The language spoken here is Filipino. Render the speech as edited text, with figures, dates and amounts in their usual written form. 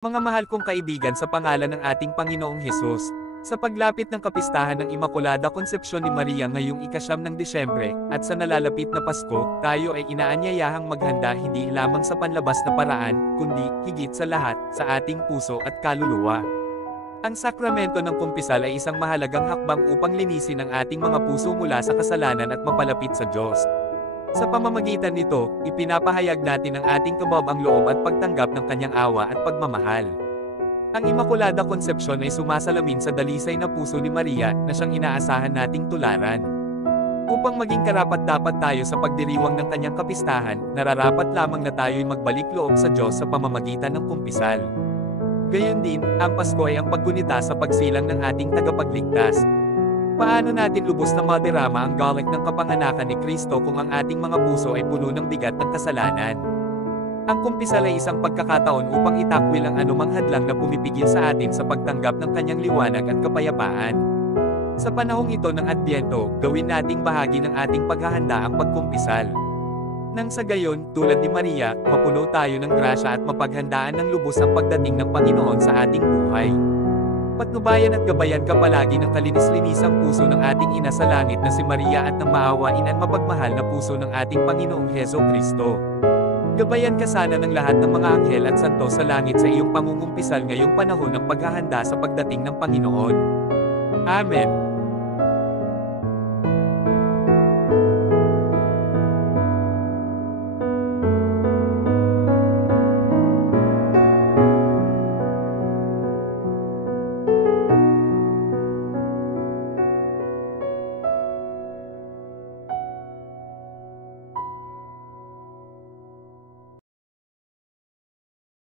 Mga mahal kong kaibigan sa pangalan ng ating Panginoong Hesus, sa paglapit ng kapistahan ng Imakulada Konsepsyon ni Maria ngayong ika-9 ng Disyembre, at sa nalalapit na Pasko, tayo ay inaanyayahang maghanda hindi lamang sa panlabas na paraan, kundi, higit sa lahat, sa ating puso at kaluluwa. Ang sakramento ng kumpisal ay isang mahalagang hakbang upang linisin ang ating mga puso mula sa kasalanan at mapalapit sa Diyos. Sa pamamagitan nito, ipinapahayag natin ang ating kababang loob at pagtanggap ng kanyang awa at pagmamahal. Ang Imakulada Konsepsyon ay sumasalamin sa dalisay na puso ni Maria na siyang inaasahan nating tularan. Upang maging karapat-dapat tayo sa pagdiriwang ng kanyang kapistahan, nararapat lamang na tayo'y magbalik loob sa Diyos sa pamamagitan ng kumpisal. Gayon din, ang Pasko ay ang paggunita sa pagsilang ng ating tagapagligtas. Paano natin lubos na madirama ang galit ng kapanganakan ni Kristo kung ang ating mga puso ay puno ng bigat ng kasalanan? Ang kumpisal ay isang pagkakataon upang itakwil ang anumang hadlang na pumipigil sa atin sa pagtanggap ng kanyang liwanag at kapayapaan. Sa panahong ito ng Adbyento, gawin nating bahagi ng ating paghahanda ang pagkumpisal. Nang sa gayon, tulad ni Maria, mapuno tayo ng grasya at mapaghandaan ng lubos ang pagdating ng Panginoon sa ating buhay. Patnubayan at gabayan ka palagi ng kalinis-linisang puso ng ating Ina sa langit na si Maria at ng maawain at mapagmahal na puso ng ating Panginoong Heso Kristo. Gabayan ka sana ng lahat ng mga anghel at santo sa langit sa iyong pangungumpisal ngayong panahon ng paghahanda sa pagdating ng Panginoon. Amen.